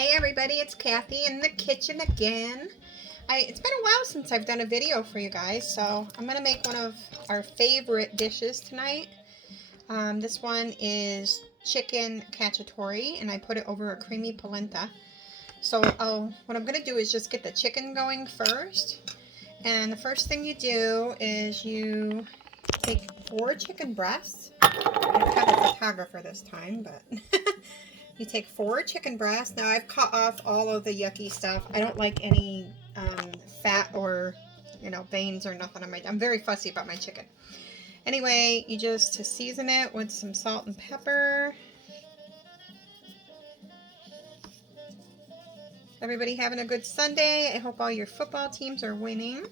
Hey everybody, it's Kathy in the kitchen again. It's been a while since I've done a video for you guys, so I'm going to make one of our favorite dishes tonight. This one is chicken cacciatore, and I put it over a creamy polenta. So what I'm going to do is just get the chicken going first. And the first thing you do is you take 4 chicken breasts. I don't have a photographer this time, but... You take 4 chicken breasts. Now I've cut off all of the yucky stuff. I don't like any fat or, veins or nothing on my... I'm very fussy about my chicken. Anyway, you just season it with some salt and pepper. Everybody having a good Sunday. I hope all your football teams are winning.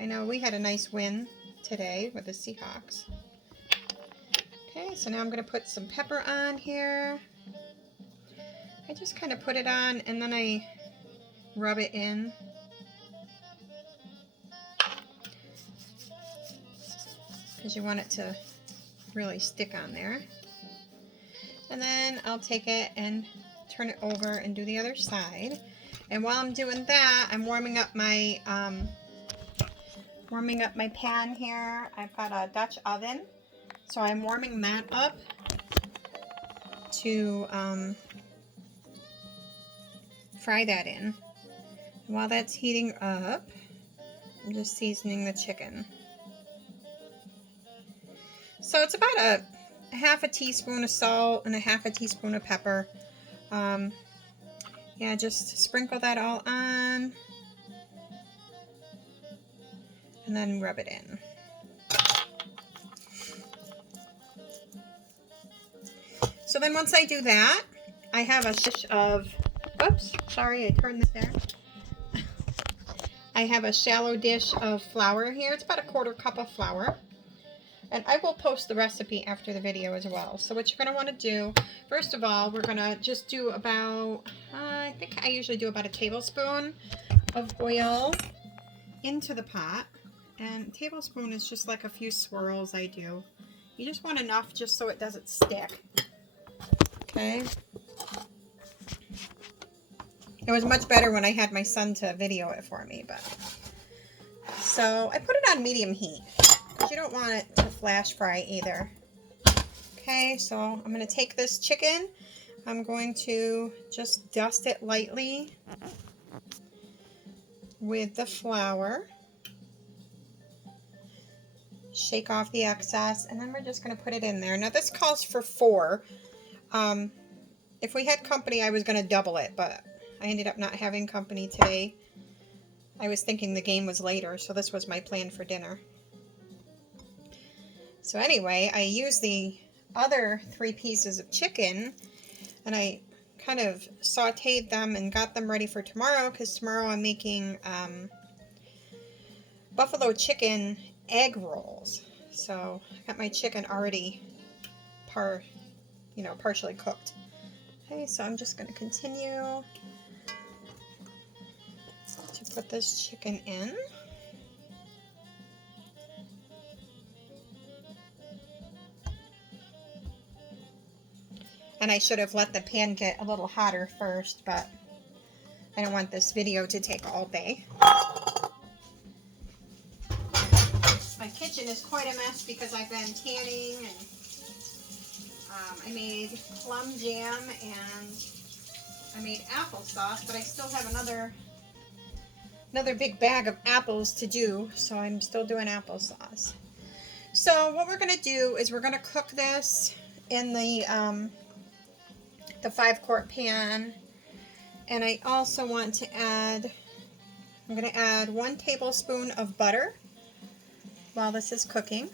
I know we had a nice win today with the Seahawks. Okay, so now I'm going to put some pepper on here. I just kind of put it on and then I rub it in. Because you want it to really stick on there. And then I'll take it and turn it over and do the other side. And while I'm doing that, I'm warming up my pan here. I've got a Dutch oven. So I'm warming that up to fry that in. And while that's heating up, I'm just seasoning the chicken. So it's about a half a teaspoon of salt and a half a teaspoon of pepper. Yeah, just sprinkle that all on and then rub it in. So then once I do that, I have a dish of... Oops, sorry, I turned this there. I have a shallow dish of flour here. It's about a 1/4 cup of flour. And I will post the recipe after the video as well. So what you're going to want to do, first of all, we're going to just do about, I think I usually do about a tablespoon of oil into the pot. And a tablespoon is just like a few swirls I do. You just want enough just so it doesn't stick. Okay. It was much better when I had my son to video it for me, but... So, I put it on medium heat, because you don't want it to flash fry either. Okay, so I'm going to take this chicken. I'm going to just dust it lightly with the flour. Shake off the excess, and then we're just going to put it in there. Now, this calls for 4. If we had company, I was going to double it, but... I ended up not having company today. I was thinking the game was later, so this was my plan for dinner. So anyway, I used the other 3 pieces of chicken, and I kind of sauteed them and got them ready for tomorrow, because tomorrow I'm making buffalo chicken egg rolls. So I got my chicken already partially cooked. Okay, so I'm just going to continue to put this chicken in. And I should have let the pan get a little hotter first, but I don't want this video to take all day. My kitchen is quite a mess because I've been tanning, and I made plum jam and I made applesauce, but I still have another big bag of apples to do, so I'm still doing applesauce. So what we're going to do is we're going to cook this in the 5-quart pan, and I also want to add, I'm going to add 1 tablespoon of butter while this is cooking.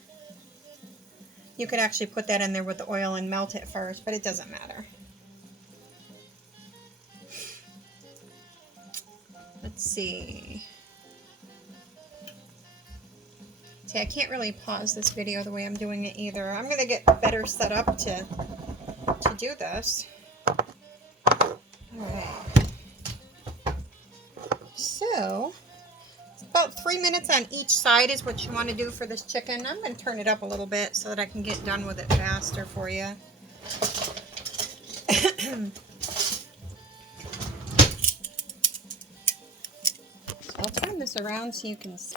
You could actually put that in there with the oil and melt it first, but it doesn't matter. Let's see. See, I can't really pause this video the way I'm doing it either. I'm going to get better set up to do this. Alright. So, about 3 minutes on each side is what you want to do for this chicken. I'm going to turn it up a little bit so that I can get done with it faster for you. turn this around so you can see.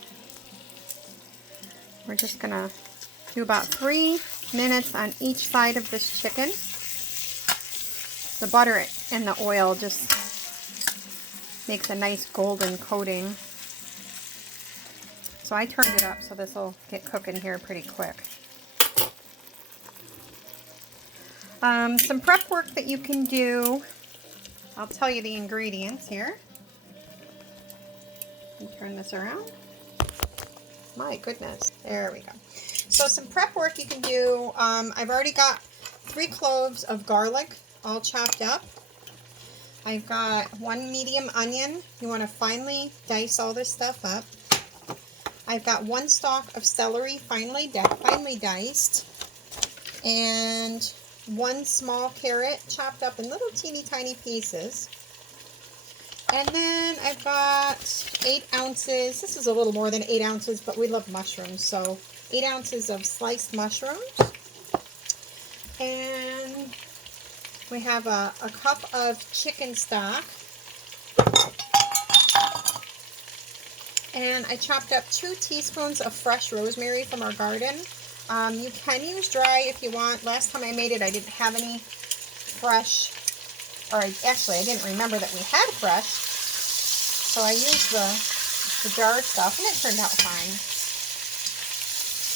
We're just gonna do about 3 minutes on each side of this chicken. The butter and the oil just makes a nice golden coating. So I turned it up so this will get cooking here pretty quick. Some prep work that you can do. I'll tell you the ingredients here. And turn this around. My goodness, there we go. So some prep work you can do. I've already got 3 cloves of garlic all chopped up. I've got 1 medium onion. You want to finely dice all this stuff up. I've got 1 stalk of celery finely diced, and 1 small carrot chopped up in little teeny tiny pieces. And then I've got 8 ounces, this is a little more than 8 ounces, but we love mushrooms, so 8 ounces of sliced mushrooms. And we have a cup of chicken stock. And I chopped up 2 teaspoons of fresh rosemary from our garden. You can use dry if you want. Last time I made it, I didn't have any fresh, or actually I didn't remember that we had fresh, so I used the jarred stuff, and it turned out fine.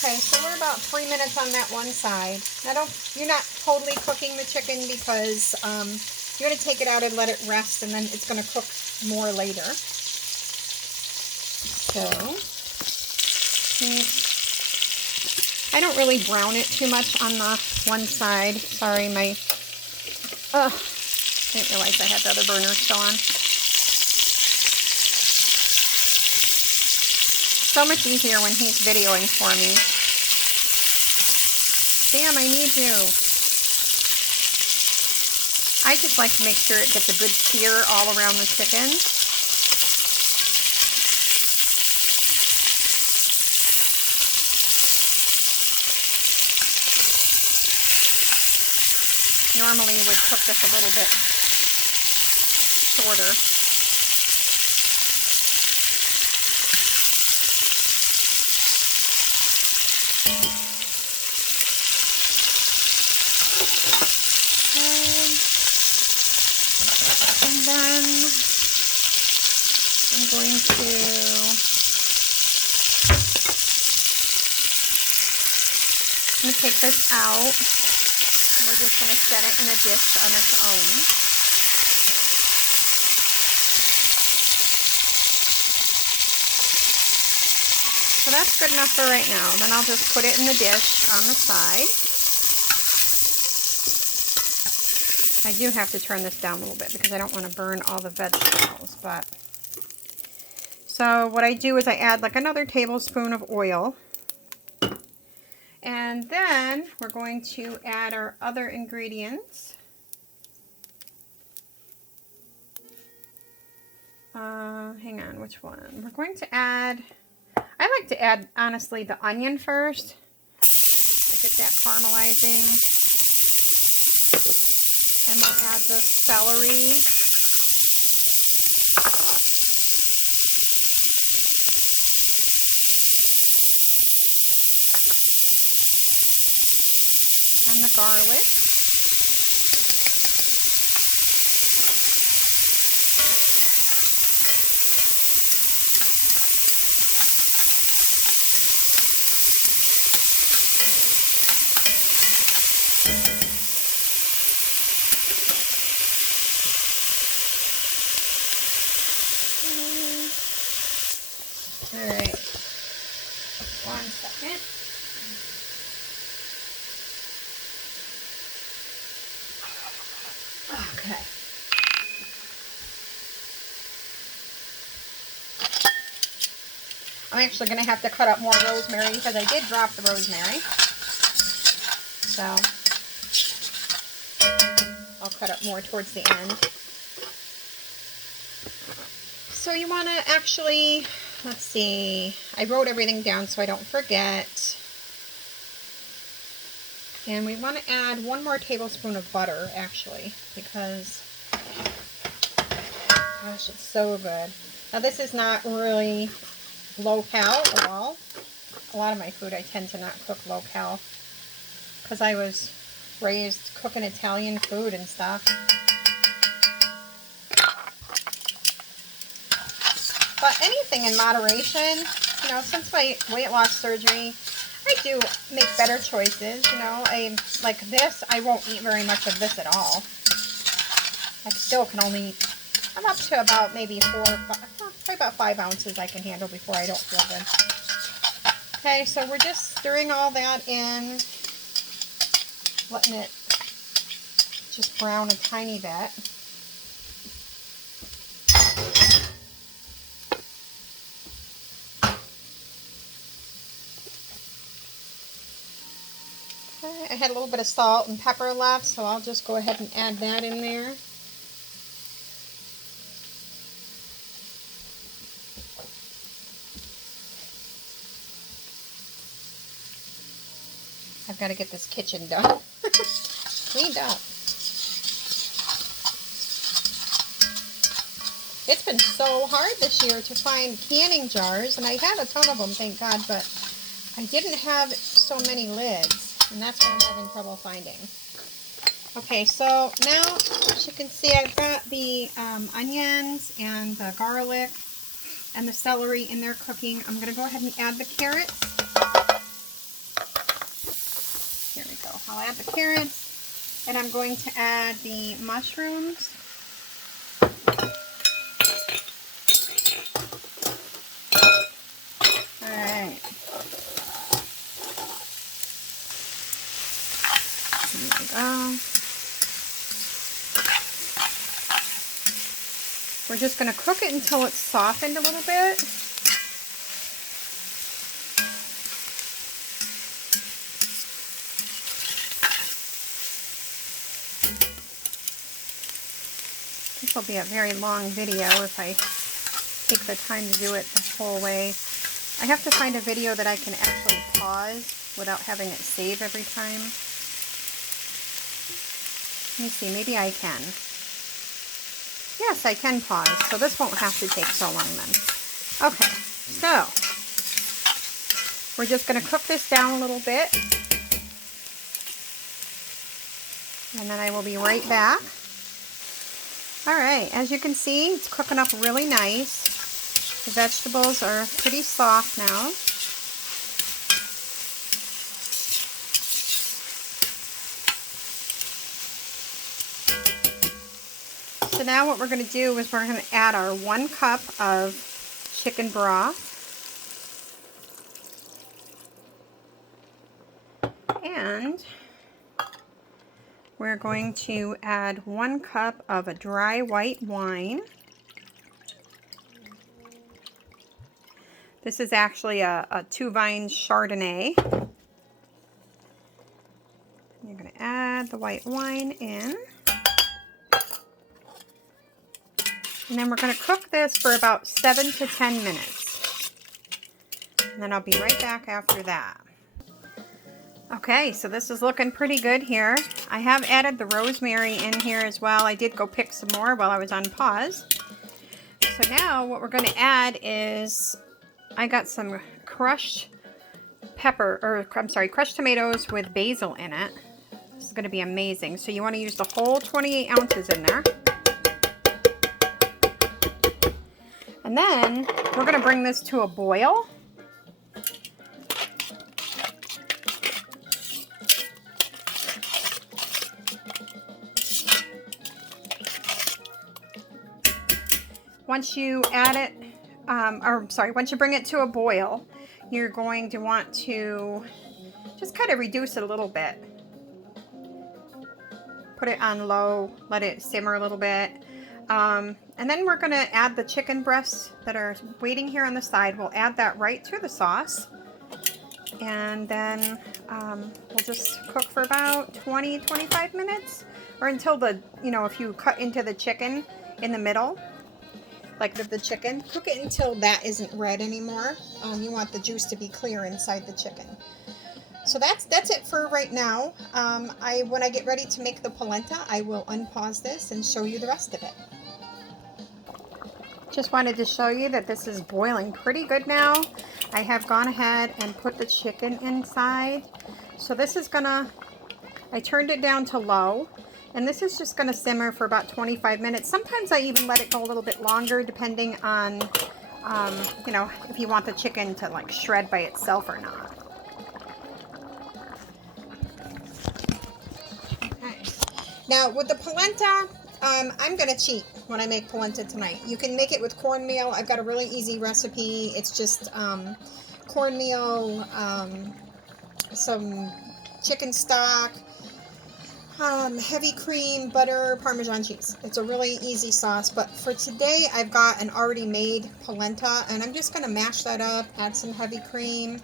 Okay, so we're about 3 minutes on that one side. Now you're not totally cooking the chicken because you're going to take it out and let it rest, and then it's going to cook more later. So, I don't really brown it too much on the one side. Sorry, I didn't realize I had the other burner still on. So much easier when he's videoing for me. Sam, I need you. I just like to make sure it gets a good sear all around the chicken. Normally would cook this a little bit shorter. And then I'm going to take this out. We're just going to set it in a dish on its own. So that's good enough for right now. Then I'll just put it in the dish on the side. I do have to turn this down a little bit because I don't want to burn all the vegetables. So what I do is I add like another tablespoon of oil. And then we're going to add our other ingredients. Hang on, which one? We're going to add, I like to add, honestly, the onion first. I get that caramelizing. And we'll add the celery. And the garlic. All right. 1 second. Okay. I'm actually going to have to cut up more rosemary because I did drop the rosemary. So I'll cut up more towards the end. So you want to actually, let's see, I wrote everything down so I don't forget. And we want to add 1 more tablespoon of butter, actually, because, gosh, it's so good. Now this is not really low-cal at all. A lot of my food I tend to not cook low-cal because I was raised cooking Italian food and stuff. But anything in moderation. You know, since my weight loss surgery, I do make better choices. You know, like this, I won't eat very much of this at all. I still can only, I'm up to about maybe probably about 5 ounces I can handle before I don't feel good. Okay, so we're just stirring all that in, letting it just brown a tiny bit. Okay, I had a little bit of salt and pepper left, so I'll just go ahead and add that in there. I've got to get this kitchen done. Cleaned up. It's been so hard this year to find canning jars, and I had a ton of them, thank God, but I didn't have so many lids, and that's what I'm having trouble finding. Okay, so now, as you can see, I've got the onions and the garlic and the celery in there cooking. I'm going to go ahead and add the carrots. Here we go. I'll add the carrots, and I'm going to add the mushrooms. Alright. There we go. We're just going to cook it until it's softened a little bit. This will be a very long video if I take the time to do it the whole way. I have to find a video that I can actually pause without having it save every time. Let me see, maybe I can. Yes, I can pause, so this won't have to take so long then. Okay, so we're just going to cook this down a little bit. And then I will be right back. Alright, as you can see, it's cooking up really nice. The vegetables are pretty soft now. So now what we're going to do is we're going to add our 1 cup of chicken broth. And we're going to add 1 cup of a dry white wine. This is actually a 2-vine Chardonnay. You're going to add the white wine in. And then we're going to cook this for about 7 to 10 minutes. And then I'll be right back after that. Okay, so this is looking pretty good here. I have added the rosemary in here as well. I did go pick some more while I was on pause. So now what we're going to add is, I got some crushed crushed tomatoes with basil in it. This is going to be amazing. So you want to use the whole 28 ounces in there. And then we're going to bring this to a boil. Once you add it, once you bring it to a boil, you're going to want to just kind of reduce it a little bit. Put it on low, let it simmer a little bit. And then we're going to add the chicken breasts that are waiting here on the side. We'll add that right to the sauce. And then we'll just cook for about 20-25 minutes. Or until if you cut into the chicken in the middle, like the chicken, cook it until that isn't red anymore. You want the juice to be clear inside the chicken. So that's it for right now. When I get ready to make the polenta, I will unpause this and show you the rest of it. Just wanted to show you that this is boiling pretty good now. I have gone ahead and put the chicken inside. So this is gonna, I turned it down to low, and this is just gonna simmer for about 25 minutes. Sometimes I even let it go a little bit longer depending on, you know, if you want the chicken to like shred by itself or not. Okay. Now with the polenta, I'm going to cheat when I make polenta tonight. You can make it with cornmeal. I've got a really easy recipe. It's just cornmeal, some chicken stock, heavy cream, butter, Parmesan cheese. It's a really easy sauce. But for today, I've got an already made polenta, and I'm just going to mash that up, add some heavy cream,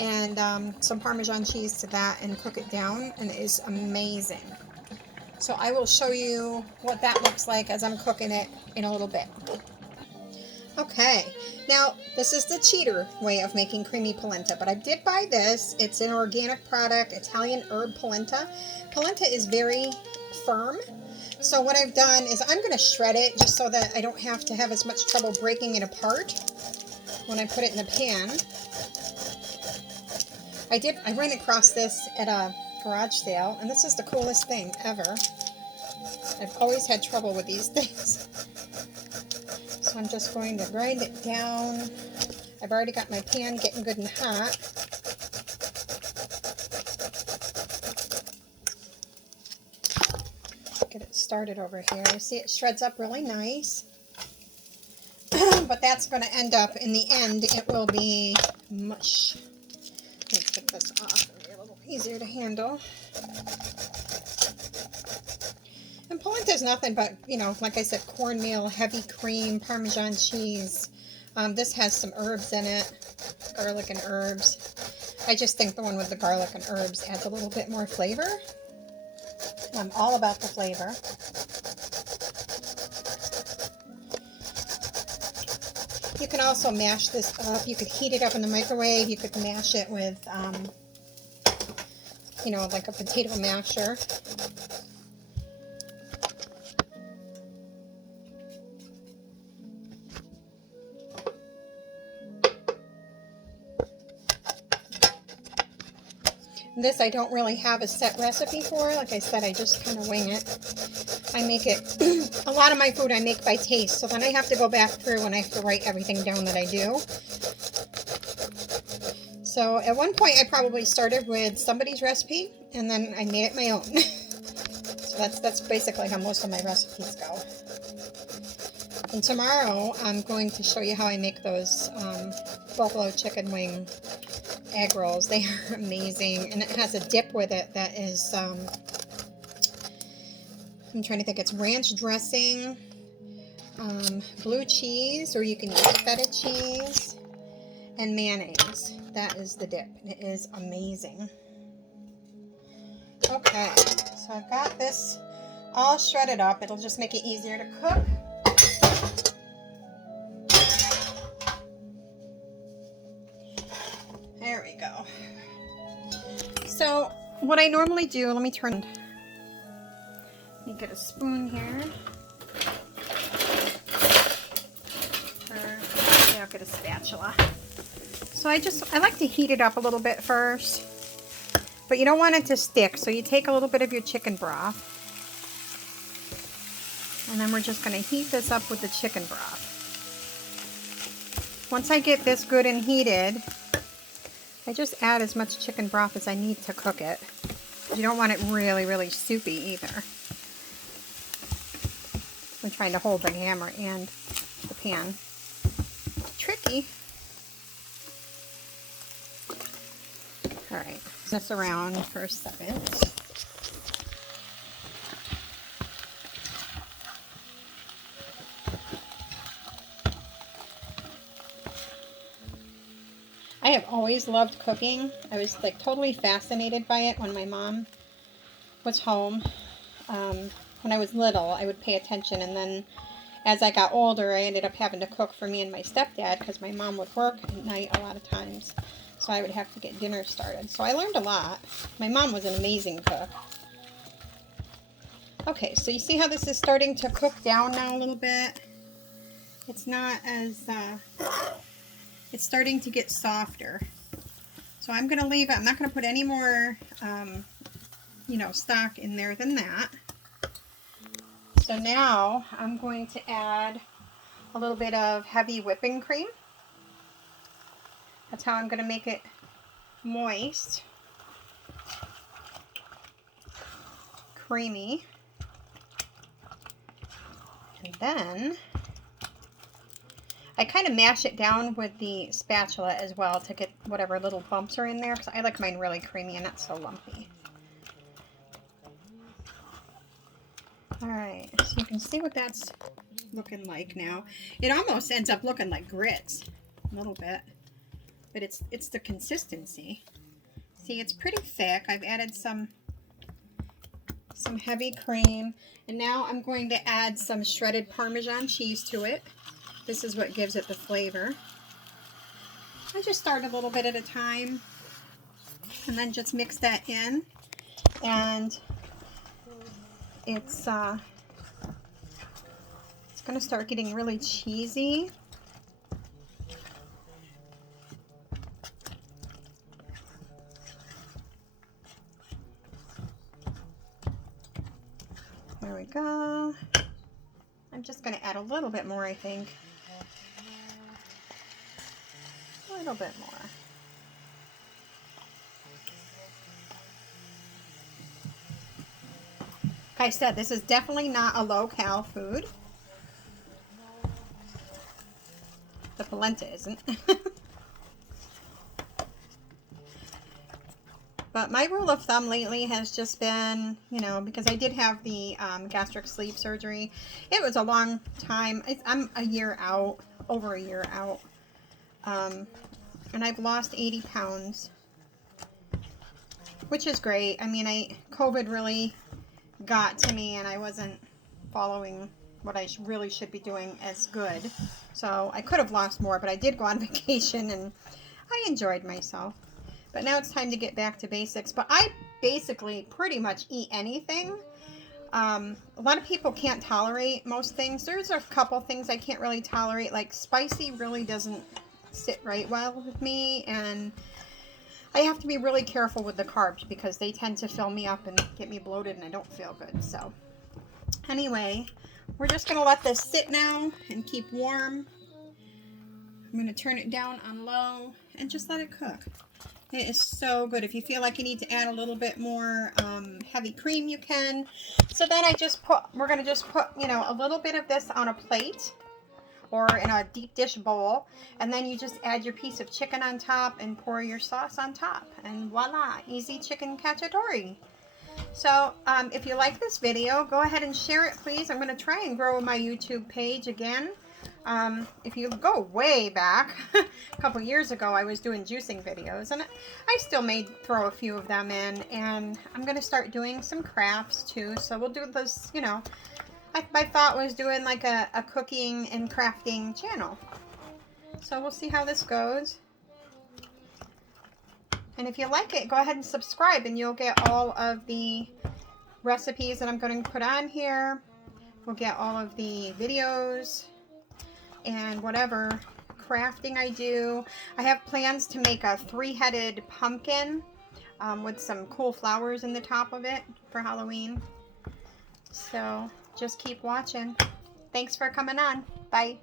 and some Parmesan cheese to that, and cook it down, and it is amazing. So I will show you what that looks like as I'm cooking it in a little bit. Okay, now this is the cheater way of making creamy polenta, but I did buy this. It's an organic product, Italian herb polenta. Polenta is very firm, so what I've done is I'm going to shred it just so that I don't have to have as much trouble breaking it apart when I put it in the pan. I ran across this at a garage sale, and this is the coolest thing ever. I've always had trouble with these things. So I'm just going to grind it down. I've already got my pan getting good and hot. Get it started over here. You see it shreds up really nice. But that's going to end up, in the end, it will be mush. Let me take this off. It'll be a little easier to handle. And polenta is nothing but, you know, like I said, cornmeal, heavy cream, Parmesan cheese. This has some herbs in it, garlic and herbs. I just think the one with the garlic and herbs adds a little bit more flavor. I'm all about the flavor. You can also mash this up. You could heat it up in the microwave. You could mash it with, you know, like a potato masher. This I don't really have a set recipe for. Like I said, I just kind of wing it. I make it, a lot of my food I make by taste, so then I have to go back through and I have to write everything down that I do. So at one point I probably started with somebody's recipe and then I made it my own. So that's basically how most of my recipes go. And tomorrow I'm going to show you how I make those buffalo chicken wing egg rolls. They are amazing, and it has a dip with it that is I'm trying to think, it's ranch dressing, blue cheese, or you can use feta cheese, and mayonnaise. That is the dip, and it is amazing. Okay, so I've got this all shredded up. It'll just make it easier to cook. There we go. So what I normally do, let me get a spoon here. Or I'll get a spatula. So I like to heat it up a little bit first, but you don't want it to stick. So you take a little bit of your chicken broth, and then we're just going to heat this up with the chicken broth. Once I get this good and heated, I just add as much chicken broth as I need to cook it. You don't want it really, really soupy either. I'm trying to hold the hammer and the pan. Tricky. Alright, this around for a second. I have always loved cooking. I was like totally fascinated by it when my mom was home. When I was little, I would pay attention, and then as I got older, I ended up having to cook for me and my stepdad because my mom would work at night a lot of times, so I would have to get dinner started. So I learned a lot. My mom was an amazing cook. Okay, so you see how this is starting to cook down now a little bit? It's not as, it's starting to get softer. So I'm going to leave it. I'm not going to put any more, you know, stock in there than that. So now I'm going to add a little bit of heavy whipping cream. That's how I'm going to make it moist, creamy. And then I kind of mash it down with the spatula as well to get whatever little bumps are in there, because I like mine really creamy and not so lumpy. Alright, so you can see what that's looking like now. It almost ends up looking like grits a little bit, but it's the consistency. See, it's pretty thick. I've added some heavy cream, and now I'm going to add some shredded Parmesan cheese to it. This is what gives it the flavor. I just start a little bit at a time and then just mix that in, and it's going to start getting really cheesy. There we go. I'm just going to add a little bit more, I think. A little bit more. Like I said, this is definitely not a low-cal food. The polenta isn't. But my rule of thumb lately has just been, you know, because I did have the gastric sleeve surgery. It was a long time. I'm a year out, over a year out. And I've lost 80 pounds, which is great. I mean, COVID really got to me, and I wasn't following what I really should be doing as good. So I could have lost more, but I did go on vacation, and I enjoyed myself. But now it's time to get back to basics. But I basically pretty much eat anything. A lot of people can't tolerate most things. There's a couple things I can't really tolerate. Like spicy really doesn't sit right well with me. And I have to be really careful with the carbs because they tend to fill me up and get me bloated and I don't feel good. So anyway, we're just going to let this sit now and keep warm. I'm going to turn it down on low and just let it cook. It is so good. If you feel like you need to add a little bit more heavy cream, you can. So then we're going to just put, you know, a little bit of this on a plate or in a deep dish bowl. And then you just add your piece of chicken on top and pour your sauce on top. And voila, easy chicken cacciatore. So if you like this video, go ahead and share it, please. I'm going to try and grow my YouTube page again. If you go way back, a couple years ago, I was doing juicing videos, and I still may throw a few of them in, and I'm going to start doing some crafts too, so we'll do this, you know, my thought was doing like a cooking and crafting channel, so we'll see how this goes. And if you like it, go ahead and subscribe, and you'll get all of the recipes that I'm going to put on here. We'll get all of the videos and whatever crafting I do. I have plans to make a 3-headed pumpkin with some cool flowers in the top of it for Halloween. So just keep watching. Thanks for coming on. Bye.